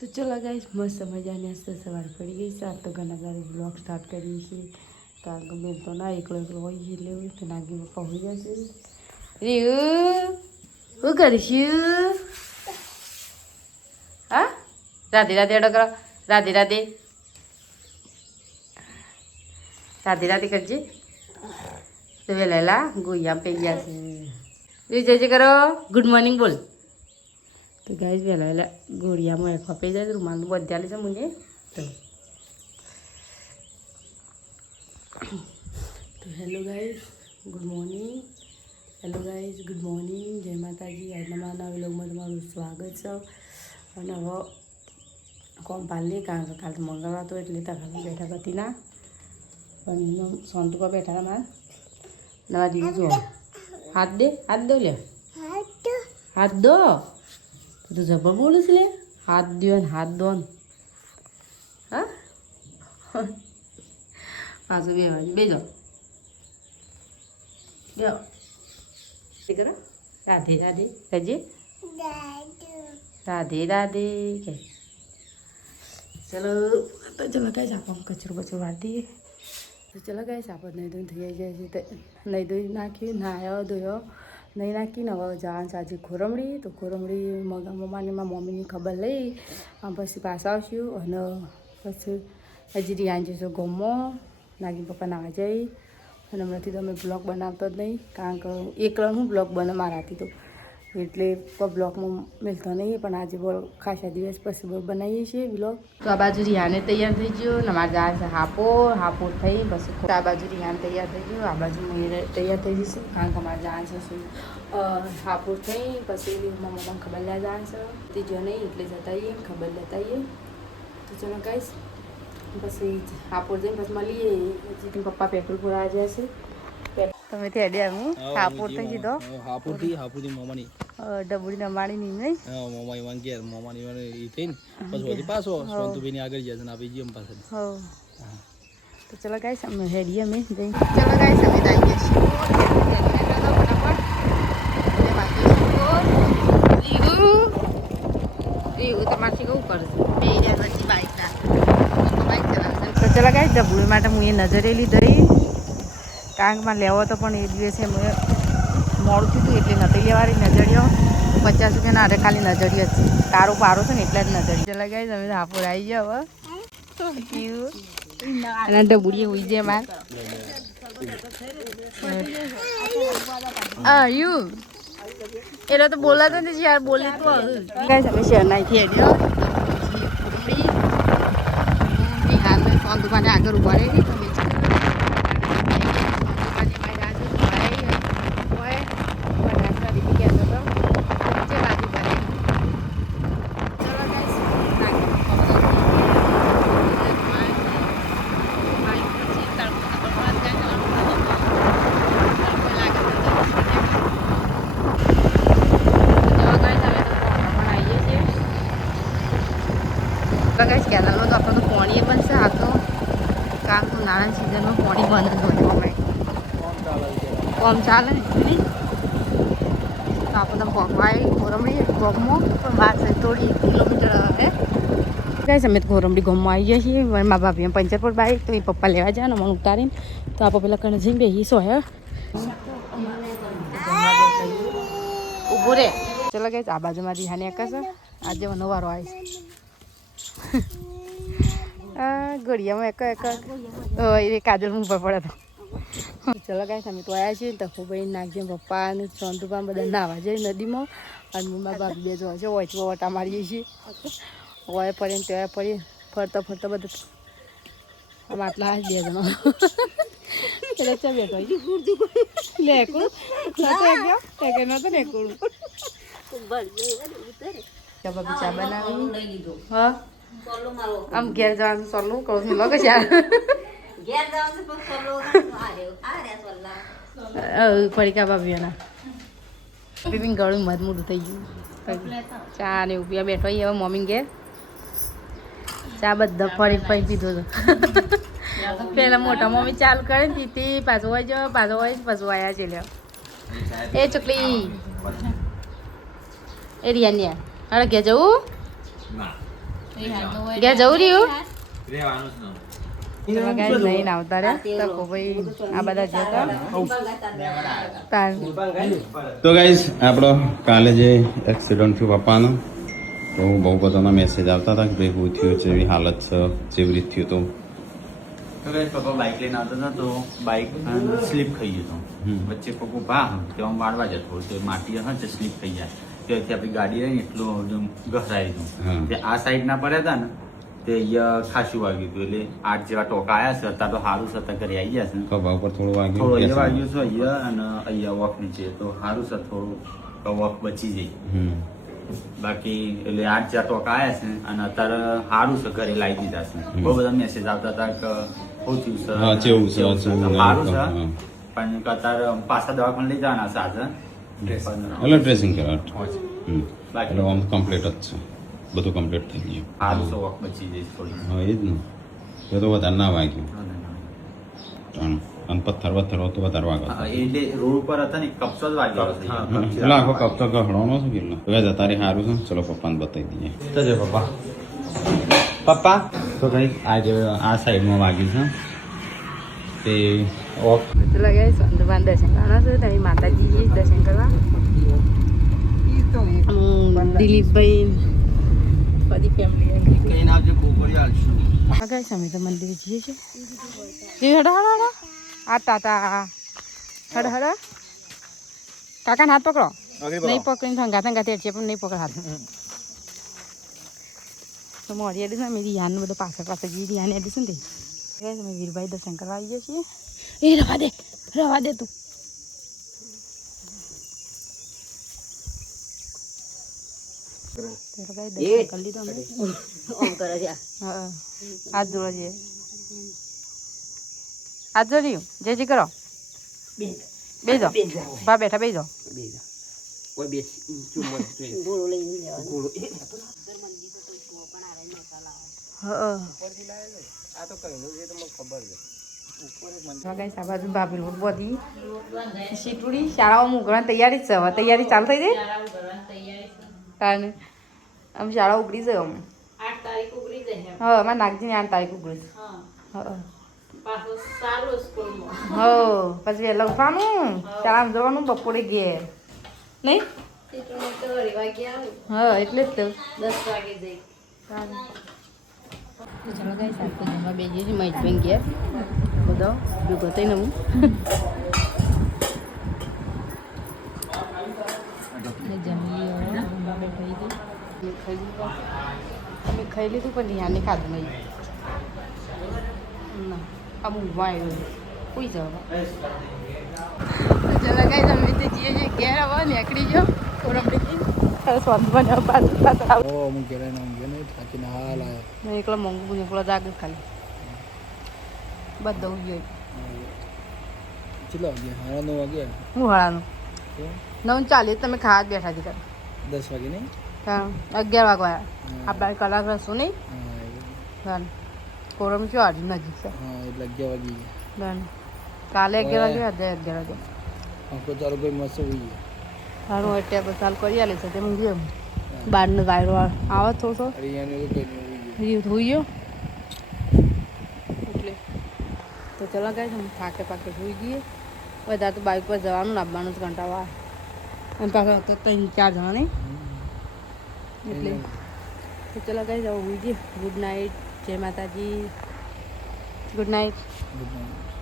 તો ચલો ગાઈસ મસ્ત મજાની સવાર પડી ગઈ છે. આજ તો ઘણા સારી બ્લોગ સ્ટાર્ટ કરીએ છીએ કારણ કે બેન તો ના એકલો હોય છે એટલે તો નાગી પપ્પા હોઈ જશે. રીયું શું કરીશું? હા રાધે રાધે અડો કરો. રાધે રાધે રાધે રાધે કરજે. તો વેલેલા ગોયા પી ગયા છે. જય જય કરો. ગુડ મોર્નિંગ બોલ. તો ગાઈસ વેલા ગોળિયામાં એક ખપી જાય રૂમાલ બધા છે મને તો hello guys good morning. Hello guys good morning. જય માતાજી. આજના મારા નવા વ્લોગમાં તમારું સ્વાગત છે. અને હવે કોમ પાલી કારણ કે કાલ તો મંગળવાર હતો એટલે તરફ બેઠા હતી ના પણ સોનતું પર બેઠા માર નવા દીદી જુઓ હાથ દો લે હાથ દો તો જબર બોલું છે લે હાથ દો ને હાથ દો ને હા પાછું બે બાજુ બે જાઓ કરો. રાધે રાધે કહેજે રાધે રાધે કે ચલો. તો ચલો ગાઈસ આપણે કચરો બચરો વાર દઈએ. તો ચલો ગાઈસ આપણે નહીં ધોઈને થઈ જાય છે તો નહીં ધોઈ નાખ્યું નાહ્યો ધોયો નહીં નાખીને હવે જવાનું આજે ખોરમડી. તો ખોરમડી મમ્માની મમ્મીની ખબર લઈ પછી પાછા આવશું અને પછી હજી રિયાન જઈશું ગમો નાગી પપ્પા નાવા જઈ. અને હમણાંથી તો અમે બ્લોગ બનાવતો જ નહીં કારણ કે એકલા હું બ્લોગ બને મારાથી તો એટલે કોઈ બ્લોગમાં મિલતો નહીં પણ આજે બહુ ખાસા દિવસ પછી બનાવીએ છીએ બ્લોગ. તો આ બાજુ રિયાને તૈયાર થઈ ગયો ને અમારે જાય છે હાપોર થઈ પછી આ બાજુ રિયાને તૈયાર થઈ ગયો આ બાજુ તૈયાર થઈ જશે કારણ કે અમારે જાય છે શું હાપોર થઈ પછી મમ્મી ખબર લે જાય છે ત્રીજો નહીં એટલે જતા આવીએ ખબર લેતા આવીએ. તો ચલો ગાઈસ પછી હાપોર જઈને પછી મળીએ. પછી પપ્પા પેટ્રોલ પુરાવા જાય છે. તમે ત્યાં ડે હું હાપોર થઈ કીધો હાપુરથી મોમાની ડબુડી નમાણી નહીં નહીં મોમાઈ વાંગ ગયા મોમાની વાને ઈ થઈને પછી વળી પાછો સોનતુભાઈની આગળ ગયા ને આપી જીમ પાસે હો. તો ચલો ગાઈસ અમે હેડીએ અમે જઈ. ચલો ગાઈસ અમે આવી ગયા છીએ તમારથી કેવું કરશે તો ચલો ગાઈસ ડબુડી માટે હું એ નજરે લીધી કારણ કે મારે લેવો તો પણ એ દિવસે મેં મોડું થયું એટલે નથી લેવાની નજરિયો 50 રૂપિયાના અરે ખાલી નજરિયો જ છે તારો પારો છે ને એટલે જ નજરિયો. ચલો ગાઈસ અમે હાપોર આવી ગયા હવે અને ડબુડીએ હોઈ જાય માર યુ એટલે તો બોલાતો નથી યાર બોલે તો ગાઈસ અમે શહેરનાથી હેડ્યો હાલ ફોન દુકાને આગળ ઉભા રહી ગાઈસ કેનાલમાં તો આપણે તો પાણી બનશે આ તો કામ તો નાના સિઝનમાં પાણી બંધ જ હોય કોમ ચાલે ને તો આપણે ભોગવાય ગોરમડી ગોમમાં પણ બહાર છે થોડી 1 કિલોમીટર હે ગાઈસ અમે ગોરમડી ગોમમાં આવી ગયા છીએ મારા ભાભી પંચર પર બાઈક તો એ પપ્પા લેવા જાય ને મને ઉતારીને તો આપણે પેલા કણે જઈને બેસીશો હે ઊભું રે. ચલો ગાઈસ આ બાજુમાં રિહાને એક છે આજે નવારો આવીશ ઘડિયામાં એક એ કાજલ ઉપર પડે તો. ચલો ગાઈસ અમે તો આવ્યા છીએ તખુભાઈ નાગજી પપ્પા અને સોનતુપા બધા નાવા જાય નદીમાં અને મારા બાપી બે જોવા છે ઓછવા ઓટા મારીએ છીએ ઓય પડીએ ને ત્યાં પડીએ ફરતા ફરતા બધા આમ આટલા બે જણો એટલે ચા બેઠો લેકું નતો લેકું ચા બનાવી હા આમ ઘેર જવાનું સોલું કહું છું લોકો યાર પડીકા ભાભીઓના બીબી ગળું મધ મોડું થઈ ગયું ચા ને ઉપિયા બેઠો હવે મમ્મી ઘેર ચા બધા ફરી ફરી પીધો હતો પેલા મોટા મમ્મી ચાલુ કરે ને તીતી પાછો હોય જો પાછો હોય પાછું આવ્યા છે લ્યો એ ચકલી એ રિયાન્યા અરે ઘેર જવું ગયા જવું રહ્યું રહેવાનું જ ન. ગાઈસ નહીં આવતા રે તો કોઈ આ બધા જતા તો ગાઈસ આપણો કાલે જે એક્સિડન્ટ થયું પપ્પાનો તો બહુ બધાના મેસેજ આવતા હતા કે ભાઈ શું થયું છે એવી હાલત છે જેવી રીતે થયું તો ગાઈસ પપ્પા બાઇક લઈને આવતા હતા તો બાઇક સ્લીપ થઈ ગયું હતું વચ્ચે પપ્પો ભા તો આમ વાળવા જતો તો માટી હશે સ્લીપ થઈ જાય ત્યાંથી આપણી ગાડી રહી ને એટલું ગહરાયું હતું તે આ સાઈડ ના પડ્યા હતા ને તે અહીંયા ખાસું વાગ્યું હતું એટલે 8 જેવા ટોકા આવ્યા છે અત્યારે તો સારું છે અત્યારે ઘરે આવી ગયા છે ખભા ઉપર થોડું થોડું અહીંયા વાગ્યું વાગ્યું છે અહીંયા અને અહીંયા વોક નીચે તો સારું છે થોડું વોક બચી જાય બાકી એટલે 8 જેવા ટોકા આવ્યા છે અને અત્યારે સારું છે ઘરે લાવી દીધા છે બહુ બધા મેસેજ આવતા હતા કે શું થયું હા, છે કેવું છે, કેવું શું સારું છે હા. પણ અત્યારે પાછા દવાખાને લઈ જવાના છે આજે એટલે ડ્રેસિંગ કરવા બાકી એટલે આમ કમ્પ્લીટ જ છે બધું કમ્પ્લીટ થઈ ગયું સારું છે વોક બચી જાય થોડી હા એ જ ને એ તો વધારે ના વાગ્યું અને પથ્થર તો વધારે વાગ્યો હા, એટલે રોડ ઉપર હતા ને કપચો જ વાગ્યો છે એટલે આખો કપ તો ગહડવાનો છે કેટલો હવે જતારે સારું છે ચલો પપ્પાને બતાવી દઈએ તો જો પપ્પા પપ્પા તો કઈ આજે આ સાઈડમાં વાગ્યું છે તે ઓફ ચલો ગાઈસ અંદરબાન દર્શન કરવાના છે તારી માતાજી દર્શન કરવા દિલીપભાઈ બધી ફેમિલી કઈ ના આવજો કોકોડી આલશું હા ગાઈસ અમે તો મંદિરે જઈએ છીએ એ હડો હડો હડો આ તાતા હડો હડો કાકાને હાથ પકડો નહીં પકડીને થંગા થંગા તે છે પણ નહીં પકડ હાથ તો મોડી એડી ને મેરી યાન બધું પાછળ પાછળ ગઈ યાન એડી શું તે ગાઈસ અમે વીરભાઈ દર્શન કરવા આવીએ છીએ એ રવા દે તું હાથ જોડો છે હાથ જોડ્યું જે કરો બે જાઓ બા બેઠા બે જાઓ આ બાજુ ભાભી લોટ બધી શીટુડી શાળાઓ મૂકવાની તૈયારી જ છે હવે તૈયારી ચાલુ થઈ જાય કારણ આમ શાળા ઉગડી જાય અમે 8 તારીખ ઉગડી જાય હા અમારે નાગજીની 8 તારીખ ઉગડી હા પાછો સાલો સ્કૂલમાં હો પછી વહેલા ઉઠવાનું શાળામાં જવાનું બપોરે ઘેર નહીં સીટોને તો વળી વાગ્યા આવું હા એટલે જ તો 10 વાગે જઈ ચલો ગાઈસ આપણે જમવા બેસીએ છીએ મહેશભાઈ ઘેર બધો ભેગો થઈને હું જમી અમે ખાઈ લીધું પણ યાને ખાધું નહીં ના આ ઊંઘવા આવ્યું કોઈ જવા ચલો ગાઈસ અમે તો જઈએ છીએ ઘેર હવે નીકળી ગયો કોરમડીથી સ્વાદ બનાવ પાછું પાછળ ઓ હું ઘેરે ના ઊંઘે નહીં થાકીને હાલ આવ્યો મેં એકલો મોંઘું એકલો જાગે ખાલી બધું ગયો ચલો વાગે હારા 9 વાગે હું હળાનું 9:40 તમે ખાવા જ બેઠા હતી 10 વાગે નહીં 11 વાગવા આપણે કલાક રસું નહીં હા કોરમ શું આડી નજીક છે હા એટલે 11 વાગી ગયા કાલે 11 વાગે આજે 11 વાગે આંખો ચાલુ કરી મસ્ત હોઈ ગયા સારું હોય ટેબલ ચાલુ કરી આલે છે તેમ જેમ બહારનો વાયરો આવે થોડો હરિયાણી તો કઈ નહીં હોઈ ગયો એટલે તો ચલો ગાઈસ અમે થાકે પાકે હોઈ ગઈએ બધા તો બાઇક પર જવાનું ને આવવાનું જ કંટાળો આવે અને પાછા તો 3-4 જણા નહીં એટલે તો ચલો ગાઈસ હવે હોઈ ગઈએ ગુડ નાઇટ જય માતાજી ગુડ નાઇટ ગુડ નાઇટ